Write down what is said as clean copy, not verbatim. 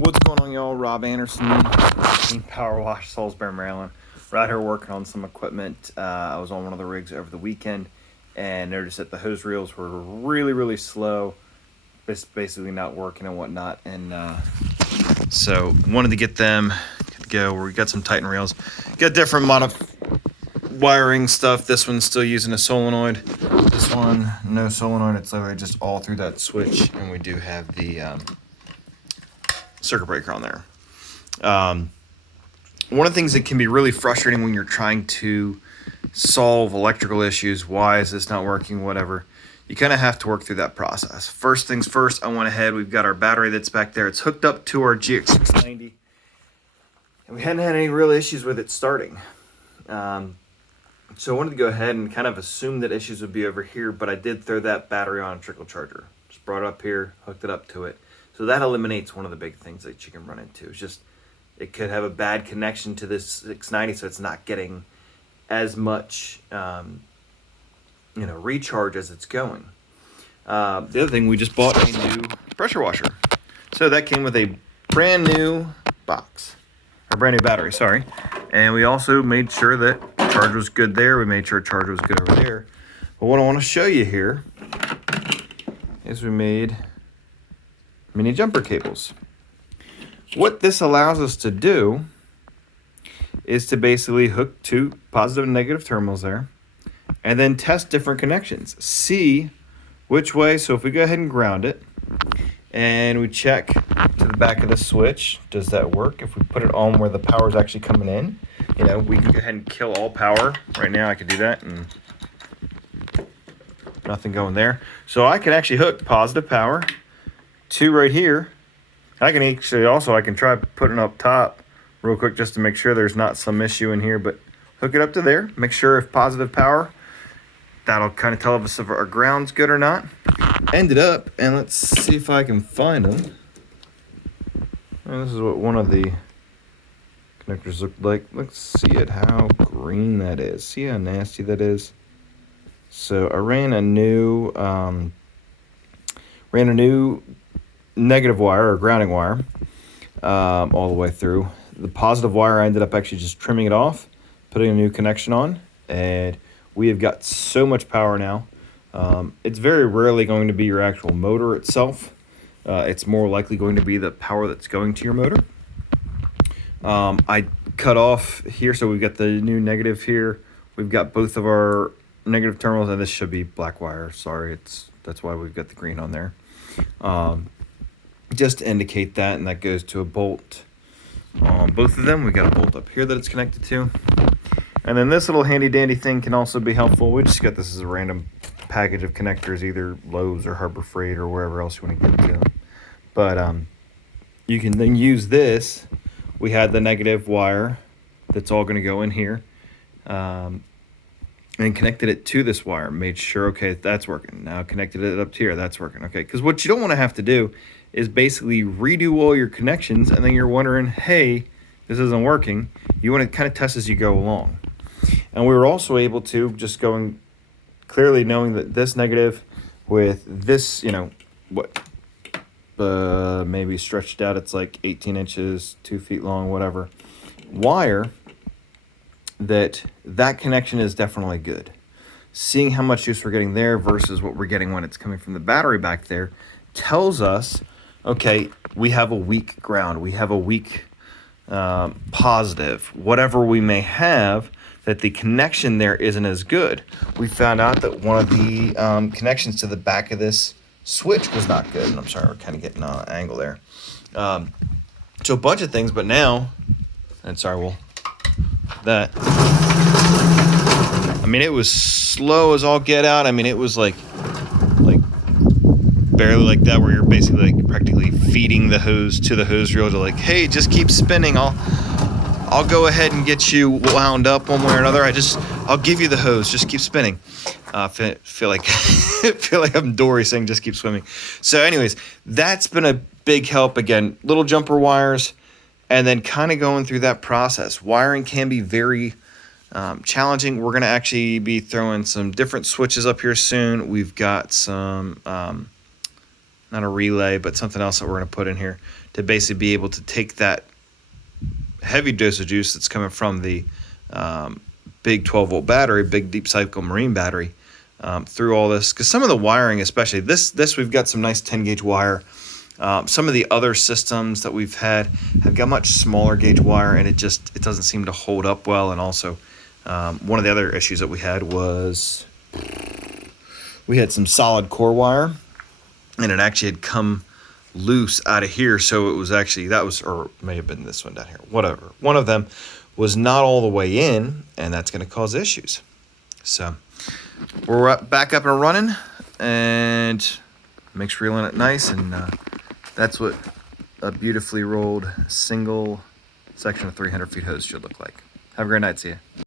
What's going on, y'all? Rob Anderson, Power Wash, Salisbury, Maryland. Right here working on some equipment. I was on one of the rigs over the weekend and noticed that the hose reels were really slow. It's basically not working and whatnot. And so wanted to get them to go. We got some Titan reels. Got different amount of wiring stuff. This one's still using a solenoid. This one, no solenoid. It's literally just all through that switch. And we do have the circuit breaker on there. One of the things that can be really frustrating when you're trying to solve electrical issues, why is this not working, whatever, you kind of have to work through that process. First things first, I went ahead, we've got our battery that's back there. It's hooked up to our GX690, and we hadn't had any real issues with it starting. So I wanted to go ahead and kind of assume that issues would be over here, but I did throw that battery on a trickle charger. Just brought it up here, hooked it up to it. So that eliminates one of the big things that you can run into. It's just, it could have a bad connection to this 690, so it's not getting as much, recharge as it's going. The other thing, we just bought a new pressure washer. So that came with a brand new box, or brand new battery, sorry. And we also made sure that charge was good there. We made sure charge was good over there. But what I want to show you here is we made mini jumper cables. What this allows us to do is to basically hook two positive and negative terminals there and then test different connections. See which way, so if we go ahead and ground it and we check to the back of the switch, does that work? If we put it on where the power is actually coming in, we can go ahead and kill all power. Right now I could do that and nothing going there. So I can actually hook positive power to right here. I can try putting it up top real quick just to make sure there's not some issue in here, but hook it up to there, make sure if positive power, that'll kind of tell us if our ground's good or not. Ended up, and let's see if I can find them. And this is what one of the connectors looked like. Let's see it, how green that is. See how nasty that is? So I ran a new negative wire or grounding wire all the way through. The positive wire, I ended up actually just trimming it off, putting a new connection on, and we have got so much power now. It's very rarely going to be your actual motor itself. It's more likely going to be the power that's going to your motor. I cut off here, so we've got the new negative here. We've got both of our negative terminals, and this should be black wire. Sorry, that's why we've got the green on there. Just to indicate that, and that goes to a bolt on both of them. We got a bolt up here that it's connected to. And then this little handy dandy thing can also be helpful. We just got this as a random package of connectors, either Lowe's or Harbor Freight or wherever else you want to get to. But you can then use this. We had the negative wire that's all going to go in here. And connected it to this wire. Made sure, okay, that's working. Now connected it up to here. That's working. Okay, because what you don't want to have to do is basically redo all your connections, and then you're wondering, hey, this isn't working. You want to kind of test as you go along. And we were also able to just going clearly knowing that this negative with this, maybe stretched out, it's like 18 inches, 2 feet long, whatever, wire, that connection is definitely good. Seeing how much juice we're getting there versus what we're getting when it's coming from the battery back there tells us, okay, we have a weak ground. We have a weak positive. Whatever we may have, that the connection there isn't as good. We found out that one of the connections to the back of this switch was not good. And I'm sorry, we're kind of getting an angle there. So a bunch of things, but now, that. I mean, it was slow as all get out. I mean, it was like barely like that, where you're basically like practically feeding the hose to the hose reel to like, hey, just keep spinning. I'll go ahead and get you wound up one way or another. I'll give you the hose. Just keep spinning. Feel like I'm Dory saying just keep swimming. So anyways, that's been a big help. Again, little jumper wires, and then kind of going through that process. Wiring can be very challenging. We're going to actually be throwing some different switches up here soon. We've got some not a relay, but something else that we're going to put in here to basically be able to take that heavy dose of juice that's coming from the big 12-volt battery, big deep cycle marine battery, through all this. Because some of the wiring, especially this we've got some nice 10-gauge wire. Some of the other systems that we've had have got much smaller gauge wire, and it doesn't seem to hold up well. And also, one of the other issues that we had was we had some solid core wire, and it actually had come loose out of here. So it was actually, or it may have been this one down here, whatever. One of them was not all the way in, and that's going to cause issues. So we're back up and running, and mix reeling it nice, and that's what a beautifully rolled single section of 300 feet hose should look like. Have a great night. See ya.